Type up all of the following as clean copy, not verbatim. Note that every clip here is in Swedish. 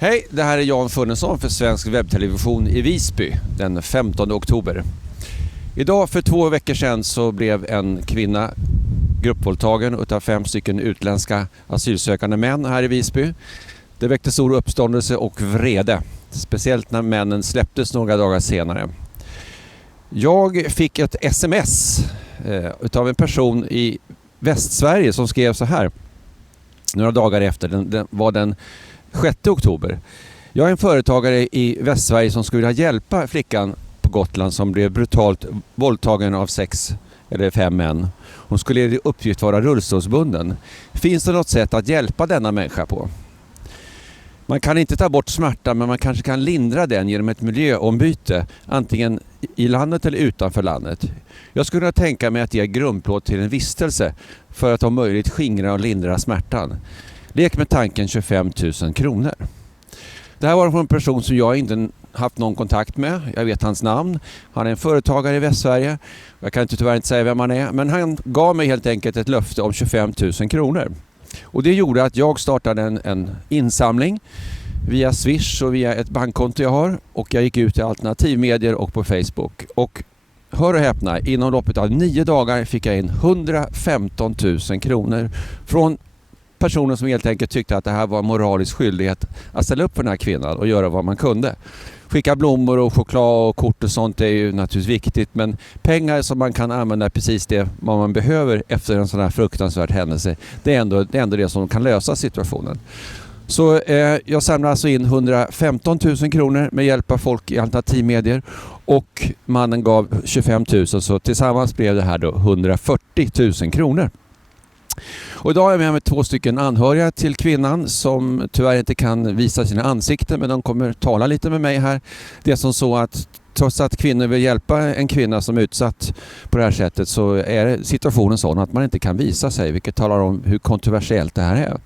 Hej, det här är Jan Funnesson för Svensk Webbtelevision i Visby den 15 oktober. Idag för 2 veckor sedan så blev en kvinna gruppvåldtagen utav 5 stycken utländska asylsökande män här i Visby. Det väckte stor uppståndelse och vrede, speciellt när männen släpptes några dagar senare. Jag fick ett sms utav en person i Västsverige som skrev så här några dagar efter, det var den 6 oktober. Jag är en företagare i Västsverige som skulle vilja hjälpa flickan på Gotland som blev brutalt våldtagen av 6 eller 5 män. Hon skulle i uppgift vara rullstolsbunden. Finns det något sätt att hjälpa denna människa på? Man kan inte ta bort smärta, men man kanske kan lindra den genom ett miljöombyte, antingen i landet eller utanför landet. Jag skulle kunna tänka mig att ge grundplåt till en vistelse för att om möjligt skingra och lindra smärtan. Lek med tanken 25 000 kronor. Det här var från en person som jag inte haft någon kontakt med. Jag vet hans namn. Han är en företagare i Västsverige. Jag kan tyvärr inte säga vem han är. Men han gav mig helt enkelt ett löfte om 25 000 kronor. Och det gjorde att jag startade en insamling via Swish och via ett bankkonto jag har. Och jag gick ut i alternativmedier och på Facebook. Och hör och häpna, inom loppet av 9 dagar fick jag in 115 000 kronor från personer som helt enkelt tyckte att det här var en moralisk skyldighet att ställa upp för den här kvinnan och göra vad man kunde. Skicka blommor och choklad och kort och sånt är ju naturligtvis viktigt, men pengar som man kan använda precis det vad man behöver efter en sån här fruktansvärd händelse, det är ändå det som kan lösa situationen. Så jag samlar alltså in 115 000 kronor med hjälp av folk i alternativmedier och mannen gav 25 000, så tillsammans blev det här då 140 000 kronor. Och idag är jag med 2 stycken anhöriga till kvinnan som tyvärr inte kan visa sina ansikten, men de kommer tala lite med mig här. Det är som så att trots att kvinnor vill hjälpa en kvinna som är utsatt på det här sättet så är situationen sån att man inte kan visa sig, vilket talar om hur kontroversiellt det här är.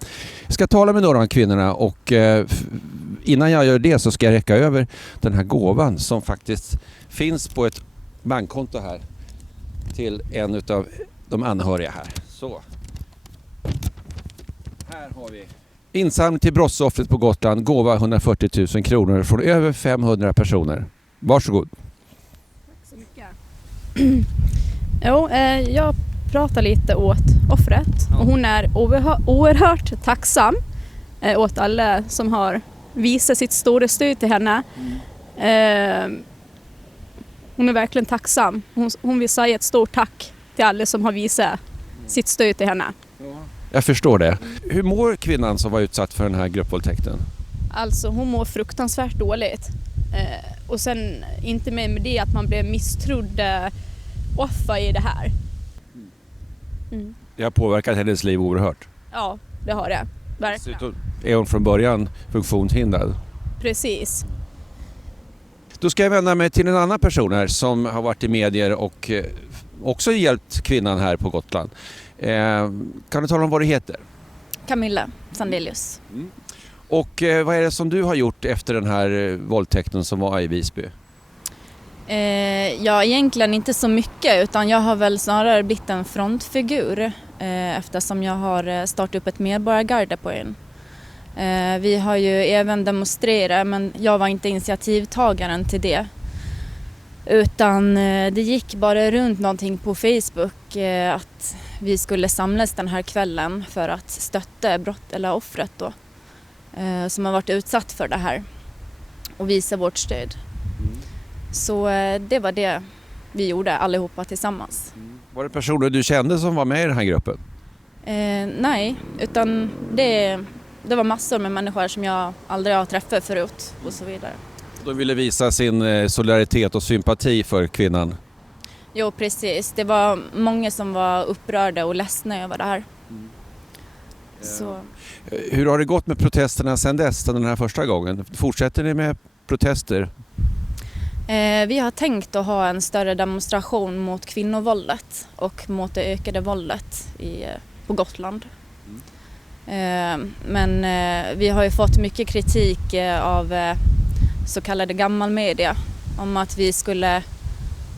Jag ska tala med några av kvinnorna och innan jag gör det så ska jag räcka över den här gåvan som faktiskt finns på ett bankkonto här till en av de anhöriga här. Så. Här har vi insamling till brottsoffret på Gotland, gåva 140 000 kronor från över 500 personer. Varsågod. Tack så mycket. Jag pratar lite åt offret och hon är oerhört tacksam åt alla som har visat sitt stora stöd till henne. Hon är verkligen tacksam. Hon vill säga ett stort tack till alla som har visat sitt stöd till henne. Jag förstår det. Hur mår kvinnan som var utsatt för den här gruppvåldtäkten? Alltså hon mår fruktansvärt dåligt. Och sen inte med det att man blev misstrodd offer i det här. Det har påverkat hennes liv oerhört. Ja, det har det. Verkligen. Är hon från början funktionshindrad? Precis. Då ska jag vända mig till en annan person här som har varit i medier och också hjälpt kvinnan här på Gotland. Kan du tala om vad du heter? Camilla Sandelius. Och vad är det som du har gjort efter den här våldtäkten som var i Visby? Ja, egentligen inte så mycket, utan jag har väl snarare blivit en frontfigur eftersom jag har startat upp ett medborgargarde på ön. Vi har ju även demonstrerat, men jag var inte initiativtagaren till det. Utan det gick bara runt någonting på Facebook att vi skulle samlas den här kvällen för att stötta offret då, som har varit utsatt för det här och visa vårt stöd. Så det var det vi gjorde allihopa tillsammans. Var det personer du kände som var med i den här gruppen? Nej, utan det var massor med människor som jag aldrig har träffat förut och så vidare. De ville visa sin solidaritet och sympati för kvinnan. Jo, precis. Det var många som var upprörda och ledsna över det här. Så. Hur har det gått med protesterna sedan dess, den här första gången? Fortsätter ni med protester? Vi har tänkt att ha en större demonstration mot kvinnovåldet och mot det ökade våldet på Gotland. Men vi har ju fått mycket kritik av så kallade gammalmedia om att vi skulle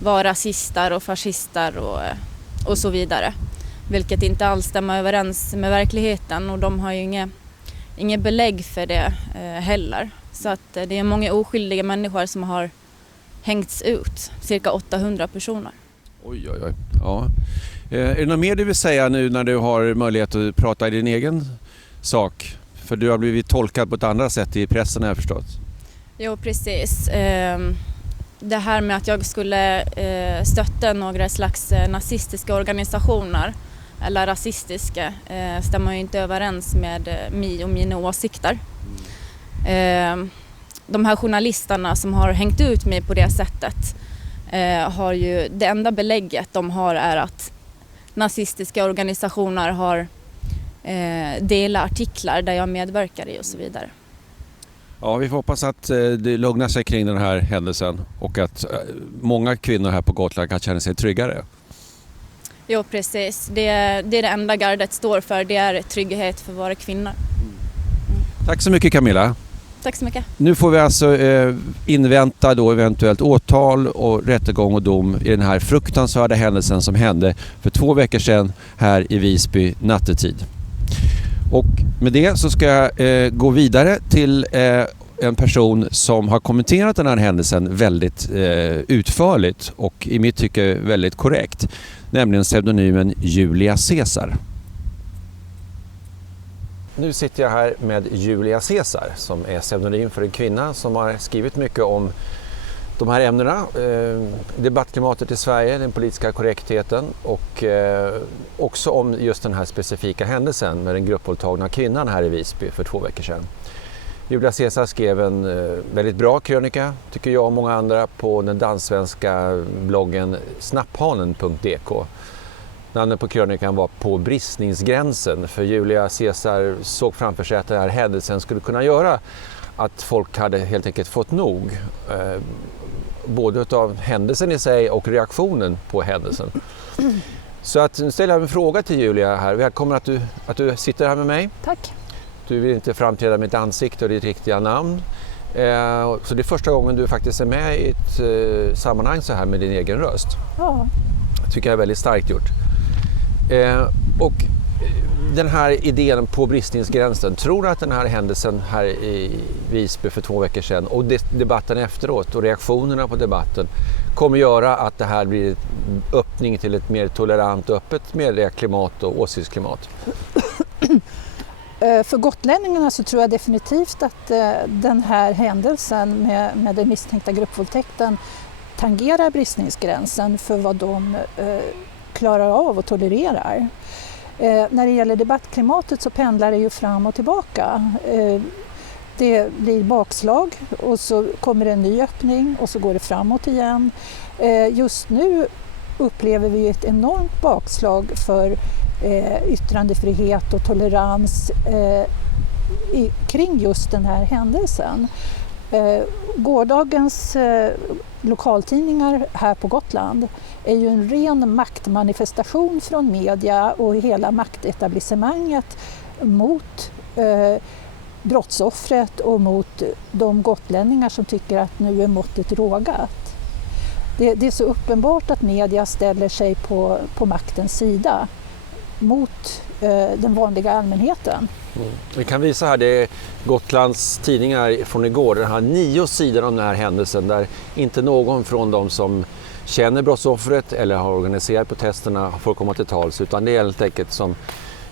vara rasister och fascister och så vidare. Vilket inte alls stämmer överens med verkligheten, och de har ju inget belägg för det heller. Så att det är många oskyldiga människor som har hängts ut, cirka 800 personer. Oj. Ja. Är det något mer du vill säga nu när du har möjlighet att prata i din egen sak? För du har blivit tolkad på ett annat sätt i pressen, har jag förstått. Jo, precis. Det här med att jag skulle stötta några slags nazistiska organisationer eller rasistiska stämmer ju inte överens med mig och mina åsikter. De här journalisterna som har hängt ut mig på det sättet har ju, det enda belägget de har är att nazistiska organisationer har delat artiklar där jag medverkar i och så vidare. Ja, vi får hoppas att det lugnar sig kring den här händelsen och att många kvinnor här på Gotland kan känna sig tryggare. Jo, precis. Det är det enda gardet står för. Det är trygghet för våra kvinnor. Tack så mycket, Camilla. Tack så mycket. Nu får vi alltså invänta då eventuellt åtal och rättegång och dom i den här fruktansvärda händelsen som hände för 2 veckor sedan här i Visby nattetid. Och med det så ska jag gå vidare till en person som har kommenterat den här händelsen väldigt utförligt och i mitt tycke väldigt korrekt, nämligen pseudonymen Julia Caesar. Nu sitter jag här med Julia Caesar som är pseudonym för en kvinna som har skrivit mycket om de här ämnena, debattklimatet i Sverige, den politiska korrektheten och också om just den här specifika händelsen med den gruppvåldtagna kvinnan här i Visby för 2 veckor sedan. Julia Caesar skrev en väldigt bra krönika, tycker jag och många andra, på den danssvenska bloggen snapphanen.dk. Namnet på krönikan var På bristningsgränsen, för Julia Caesar såg framför sig att den här händelsen skulle kunna göra att folk hade helt enkelt fått nog. Både av händelsen i sig och reaktionen på händelsen. Så att nu ställer jag en fråga till Julia här. Välkommen att du sitter här med mig. Tack. Du vill inte framträda med ditt ansikte och ditt riktiga namn. Så det är första gången du faktiskt är med i ett sammanhang så här med din egen röst. Ja. Tycker jag är väldigt starkt gjort. Och den här idén på bristningsgränsen, tror du att den här händelsen här i Visby för 2 veckor sedan och debatten efteråt och reaktionerna på debatten kommer göra att det här blir en öppning till ett mer tolerant och öppet medieklimat och åsiktsklimat? För gotlänningarna så tror jag definitivt att den här händelsen med den misstänkta gruppvåldtäkten tangerar bristningsgränsen för vad de klarar av och tolererar. När det gäller debattklimatet så pendlar det ju fram och tillbaka. Det blir bakslag och så kommer det en ny öppning och så går det framåt igen. Just nu upplever vi ett enormt bakslag för yttrandefrihet och tolerans kring just den här händelsen. Gårdagens lokaltidningar här på Gotland är ju en ren maktmanifestation från media och hela maktetablissemanget mot brottsoffret och mot de gotlänningar som tycker att nu är måttet rågat. Det är så uppenbart att media ställer sig på maktens sida mot den vanliga allmänheten. Vi kan visa här, det är Gotlands tidningar från igår. Den har 9 sidor om den här händelsen där inte någon från de som känner brottsoffret eller har organiserat protesterna får komma till tals, utan det är helt enkelt, som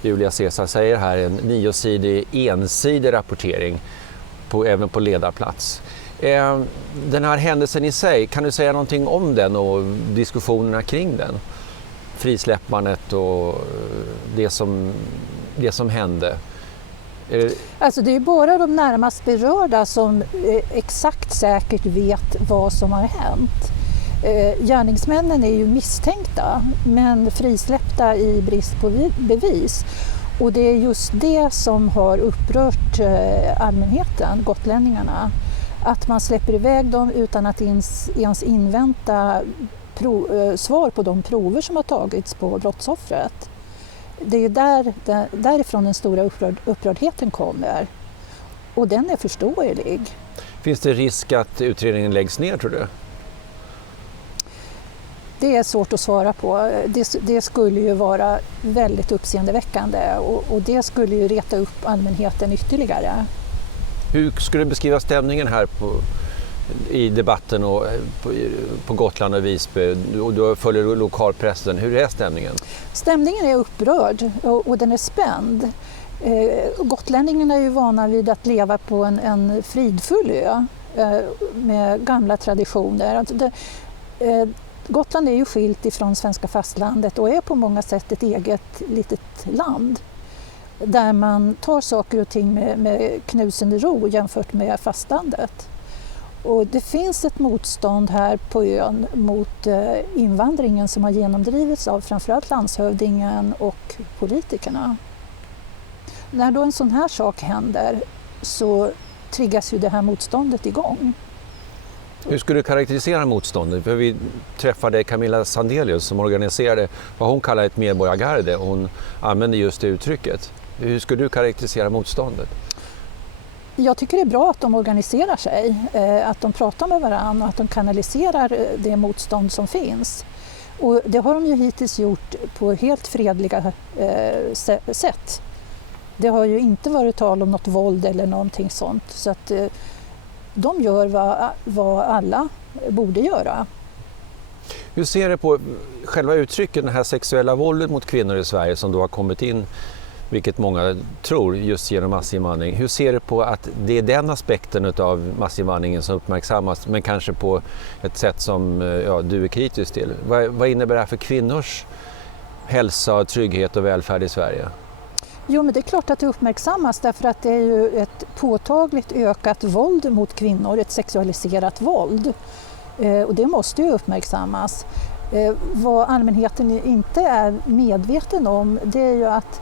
Julia Caesar säger här, en 9-sidig ensidig rapportering även på ledarplats. Den här händelsen i sig, kan du säga någonting om den och diskussionerna kring den? Frisläppandet och det som hände. Alltså det är bara de närmast berörda som exakt säkert vet vad som har hänt. Gärningsmännen är ju misstänkta men frisläppta i brist på bevis. Och det är just det som har upprört allmänheten, gotlänningarna. Att man släpper iväg dem utan att ens invänta svar på de prover som har tagits på brottsoffret. Det är därifrån den stora upprördheten kommer. Och den är förståelig. Finns det risk att utredningen läggs ner, tror du? Det är svårt att svara på. Det skulle ju vara väldigt uppseendeväckande och det skulle ju reta upp allmänheten ytterligare. Hur skulle du beskriva stämningen här i debatten och på Gotland och Visby? Du följer lokalpressen. Hur är stämningen? Stämningen är upprörd och den är spänd. Gotlänningarna är ju vana vid att leva på en fridfull ö med gamla traditioner. Alltså Gotland är ju skilt ifrån svenska fastlandet och är på många sätt ett eget litet land där man tar saker och ting med knusende ro jämfört med fastlandet. Och det finns ett motstånd här på ön mot invandringen som har genomdrivits av framförallt landshövdingen och politikerna. När då en sån här sak händer så triggas ju det här motståndet igång. Hur skulle du karaktärisera motståndet? För vi träffade Camilla Sandelius som organiserade vad hon kallar ett medborgargarde och hon använde just det uttrycket. Hur skulle du karaktärisera motståndet? Jag tycker det är bra att de organiserar sig, att de pratar med varandra och att de kanaliserar det motstånd som finns. Och det har de ju hittills gjort på helt fredliga sätt. Det har ju inte varit tal om något våld eller någonting sånt. Så att de gör vad alla borde göra. Hur ser du på själva uttrycket, det här sexuella våldet mot kvinnor i Sverige som då har kommit in, vilket många tror, just genom massinvandring. Hur ser du på att det är den aspekten av massinvandringen som uppmärksammas, men kanske på ett sätt som du är kritisk till? Vad innebär det här för kvinnors hälsa, trygghet och välfärd i Sverige? Jo, men det är klart att det uppmärksammas därför att det är ju ett påtagligt ökat våld mot kvinnor, ett sexualiserat våld. Och det måste ju uppmärksammas. Vad allmänheten inte är medveten om, det är ju att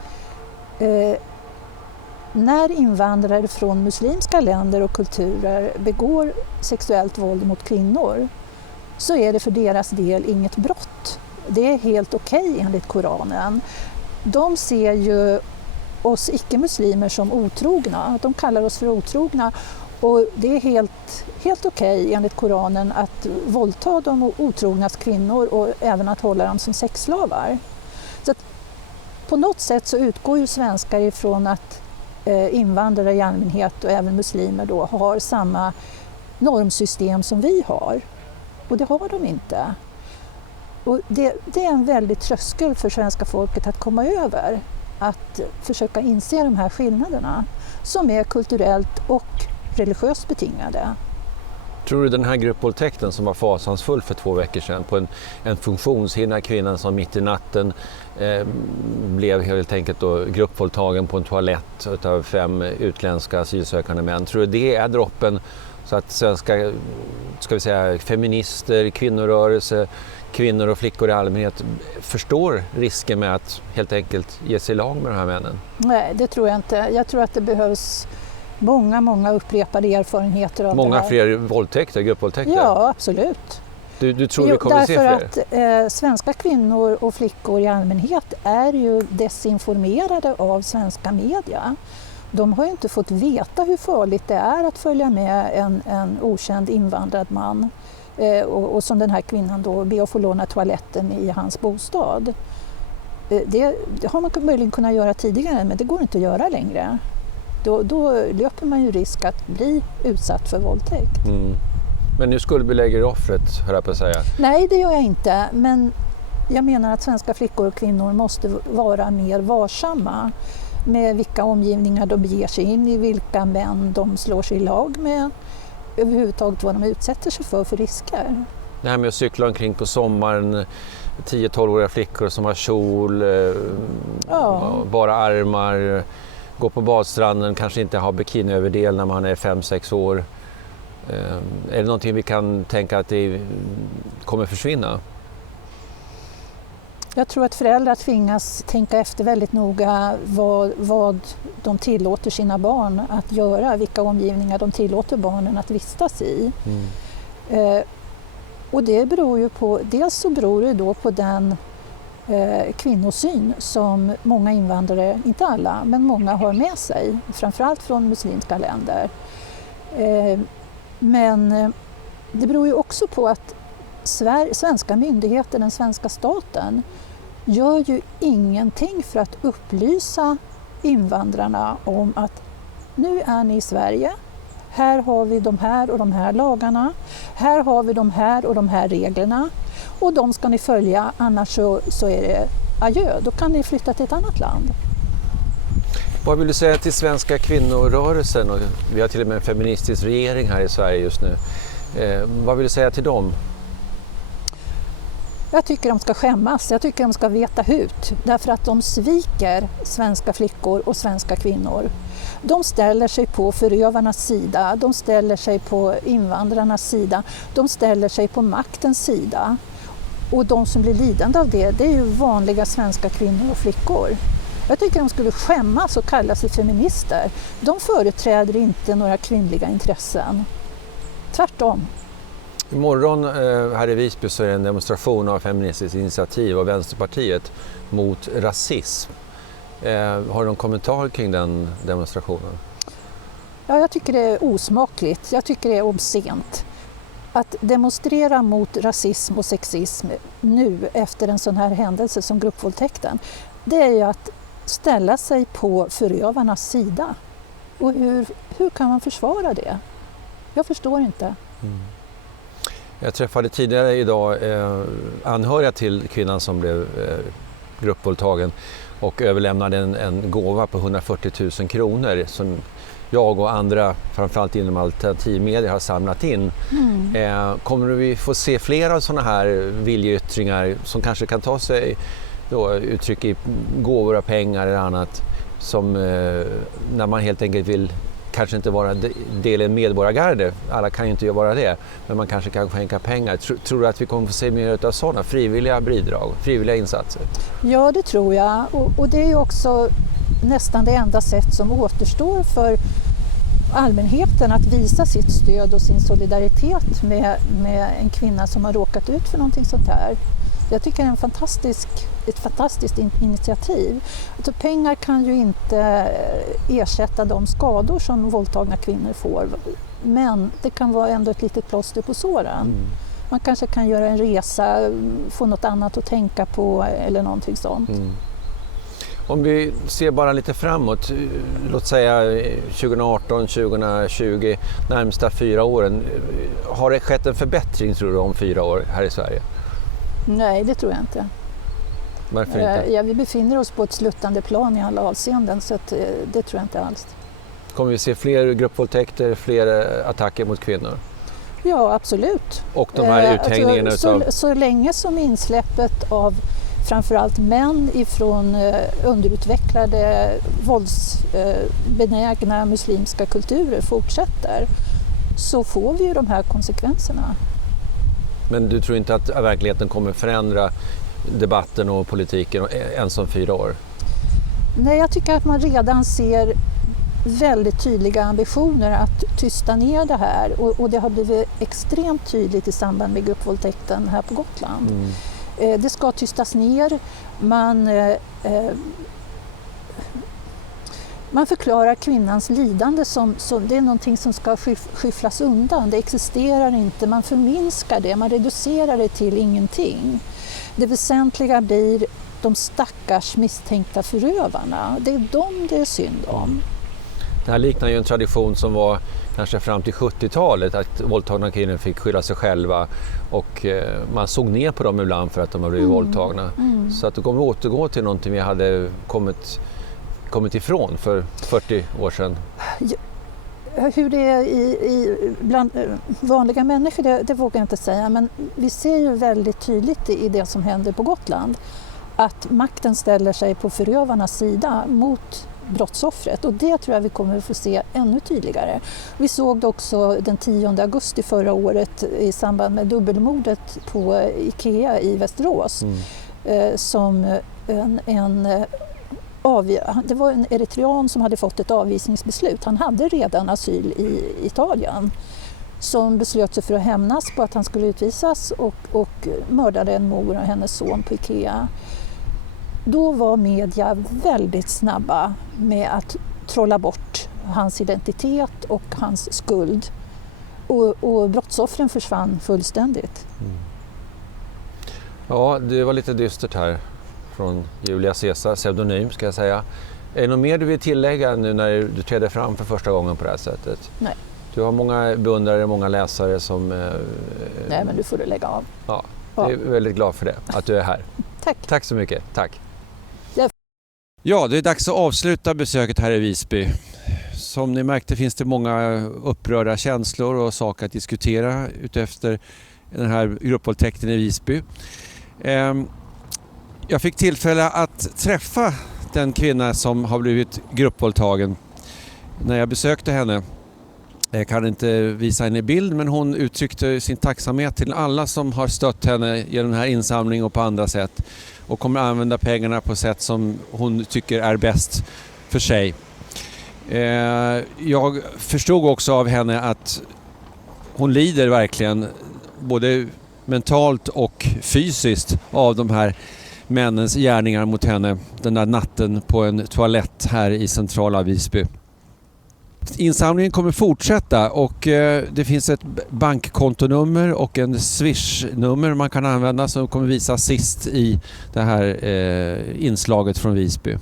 när invandrare från muslimska länder och kulturer begår sexuellt våld mot kvinnor så är det för deras del inget brott. Det är helt okej enligt Koranen. De ser ju oss icke-muslimer som otrogna. De kallar oss för otrogna och det är helt okej enligt Koranen att våldta de otrognas kvinnor och även att hålla dem som sexslavar. Så att på något sätt så utgår ju svenskar ifrån att invandrare i allmänhet och även muslimer då har samma normsystem som vi har. Och det har de inte. Och det är en väldigt tröskel för svenska folket att komma över. Att försöka inse de här skillnaderna som är kulturellt och religiöst betingade. Tror du den här gruppvåldtäkten som var fasansfull för 2 veckor sedan på en funktionshindrad kvinna som mitt i natten blev helt enkelt då gruppvåldtagen på en toalett av 5 utländska asylsökande män. Tror du det är droppen så att svenska feminister, kvinnorörelse, kvinnor och flickor i allmänhet förstår risken med att helt enkelt ge sig i lag med de här männen? Nej, det tror jag inte. Jag tror att det behövs många upprepade erfarenheter av många det här. Fler våldtäkter, gruppvåldtäkter? Ja, absolut. Du tror vi kommer att se fler? Därför att svenska kvinnor och flickor i allmänhet är ju desinformerade av svenska media. De har ju inte fått veta hur farligt det är att följa med en okänd invandrad man och som den här kvinnan då ber att få låna toaletten i hans bostad. Det har man möjligen kunnat göra tidigare, men det går inte att göra längre. Då löper man ju risk att bli utsatt för våldtäkt. Mm. Men nu skuldbelägger offret, hör jag på att säga. Nej, det gör jag inte. Men jag menar att svenska flickor och kvinnor måste vara mer varsamma med vilka omgivningar de beger sig in i, vilka män de slår sig i lag med, överhuvudtaget vad de utsätter sig för risker. Det här med att cykla omkring på sommaren, 10-12-åriga flickor som har kjol, bara armar, gå på badstranden, kanske inte ha bikiniöverdel när man är 5-6 år. Är det någonting vi kan tänka att det kommer försvinna? Jag tror att föräldrar tvingas tänka efter väldigt noga vad de tillåter sina barn att göra, vilka omgivningar de tillåter barnen att vistas i. Och det beror ju på, dels så beror det då på den kvinnosyn som många invandrare, inte alla, men många har med sig, framförallt från muslimska länder. Men det beror ju också på att svenska myndigheter, den svenska staten, gör ju ingenting för att upplysa invandrarna om att nu är ni i Sverige, här har vi de här och de här lagarna, här har vi de här och de här reglerna och de ska ni följa, annars så är det adjö, då kan ni flytta till ett annat land. Vad vill du säga till svenska kvinnorörelsen? Och vi har till och med en feministisk regering här i Sverige just nu. Vad vill du säga till dem? Jag tycker de ska skämmas, jag tycker de ska veta hut, därför att de sviker svenska flickor och svenska kvinnor. De ställer sig på förövarnas sida, de ställer sig på invandrarnas sida, de ställer sig på maktens sida. Och de som blir lidande av det är ju vanliga svenska kvinnor och flickor. Jag tycker de skulle skämmas och kalla sig feminister. De företräder inte några kvinnliga intressen. Tvärtom. Imorgon här i Visby så är det en demonstration av Feministiskt initiativ och Vänsterpartiet mot rasism. Har du någon kommentar kring den demonstrationen? Ja, jag tycker det är osmakligt. Jag tycker det är obscent. Att demonstrera mot rasism och sexism nu efter en sån här händelse som gruppvåldtäkten, det är ju att ställa sig på förövarnas sida. Och hur kan man försvara det? Jag förstår inte. Mm. Jag träffade tidigare idag anhöriga till kvinnan som blev gruppvåldtagen och överlämnade en gåva på 140 000 kronor som jag och andra, framförallt inom alternativmedier, har samlat in. Kommer vi få se flera sådana här viljeyttringar som kanske kan ta sig uttryck i gåvor av pengar eller annat, som när man helt enkelt vill kanske inte vara del i en medborgargarde, alla kan ju inte vara det, men man kanske kan skänka pengar. Tror du att vi kommer få se mer av sådana frivilliga bidrag, frivilliga insatser? Ja, det tror jag. Och det är ju också nästan det enda sätt som återstår för allmänheten att visa sitt stöd och sin solidaritet med en kvinna som har råkat ut för någonting sånt här. Jag tycker det är ett fantastiskt initiativ. Alltså, pengar kan ju inte ersätta de skador som våldtagna kvinnor får, men det kan vara ändå ett litet plåster på såren. Man kanske kan göra en resa, få något annat att tänka på eller någonting sånt. Om vi ser bara lite framåt, låt säga 2018, 2020, närmsta 4 åren. Har det skett en förbättring, tror du, om 4 år här i Sverige? Nej, det tror jag inte. Varför inte? Ja, vi befinner oss på ett sluttande plan i alla avseenden, så att, det tror jag inte alls. Kommer vi se fler gruppvåldtäkter, fler attacker mot kvinnor? Ja, absolut. Och de här uthängningarna så länge som insläppet av framförallt män ifrån underutvecklade, våldsbenägna muslimska kulturer fortsätter, så får vi ju de här konsekvenserna. Men du tror inte att verkligheten kommer förändra debatten och politiken ens om 4 år? Nej, jag tycker att man redan ser väldigt tydliga ambitioner att tysta ner det här, och det har blivit extremt tydligt i samband med gruppvåldtäkten här på Gotland. Det ska tystas ner, man förklarar kvinnans lidande som det är någonting som ska skyfflas undan, det existerar inte, man förminskar det, man reducerar det till ingenting. Det väsentliga blir de stackars misstänkta förövarna, det är dem det är synd om. Det här liknar ju en tradition som var kanske fram till 70-talet, att våldtagna kvinnor fick skylla sig själva och man såg ner på dem ibland för att de har blivit våldtagna. Så att det kommer återgå till någonting vi hade kommit ifrån för 40 år sedan. Hur det är bland vanliga människor, det vågar jag inte säga, men vi ser ju väldigt tydligt i det som händer på Gotland att makten ställer sig på förövarnas sida mot brottsoffret, och det tror jag vi kommer att få se ännu tydligare. Vi såg det också den 10 augusti förra året i samband med dubbelmordet på IKEA i Västerås, som det var en eritrean som hade fått ett avvisningsbeslut. Han hade redan asyl i Italien, som beslöt sig för att hämnas på att han skulle utvisas och mördade en mor och hennes son på IKEA. Då var media väldigt snabba med att trolla bort hans identitet och hans skuld. Och brottsoffren försvann fullständigt. Ja, det var lite dystert här från Julia Caesar, pseudonym ska jag säga. Är det något mer du vill tillägga nu när du träder fram för första gången på det här sättet? Nej. Du har många beundrare, många läsare som... Nej, men du får lägga av. Ja, jag är väldigt glad för det, att du är här. Tack. Tack så mycket, tack. Ja. Ja, det är dags att avsluta besöket här i Visby. Som ni märkte finns det många upprörda känslor och saker att diskutera utefter den här gruppvåldtäkten i Visby. Jag fick tillfälle att träffa den kvinna som har blivit gruppvåldtagen när jag besökte henne. Jag kan inte visa henne i bild, men hon uttryckte sin tacksamhet till alla som har stött henne genom den här insamlingen och på andra sätt och kommer använda pengarna på sätt som hon tycker är bäst för sig. Jag förstod också av henne att hon lider verkligen både mentalt och fysiskt av de här männens gärningar mot henne den där natten på en toalett här i centrala Visby. Insamlingen kommer fortsätta och det finns ett bankkontonummer och en Swish-nummer man kan använda som kommer visas sist i det här inslaget från Visby.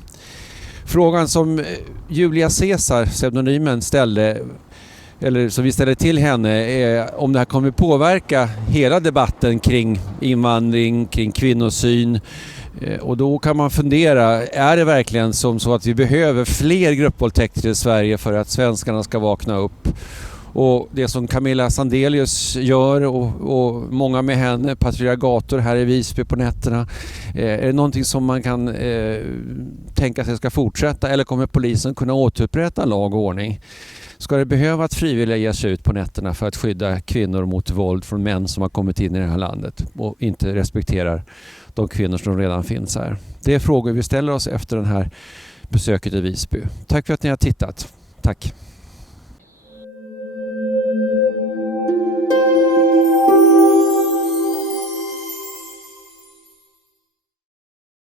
Frågan som Julia Caesar, pseudonymen, ställde, eller som vi ställer till henne, är om det här kommer påverka hela debatten kring invandring, kring kvinnosyn. Och då kan man fundera, är det verkligen som så att vi behöver fler gruppvåldtäkter i Sverige för att svenskarna ska vakna upp? Och det som Camilla Sandelius gör och många med henne patrullerar gator här i Visby på nätterna, är det någonting som man kan tänka sig ska fortsätta, eller kommer polisen kunna återupprätta lag och ordning? Ska det behöva att frivilliga ger sig ut på nätterna för att skydda kvinnor mot våld från män som har kommit in i det här landet och inte respekterar de kvinnor som redan finns här? Det är frågor vi ställer oss efter det här besöket i Visby. Tack för att ni har tittat. Tack.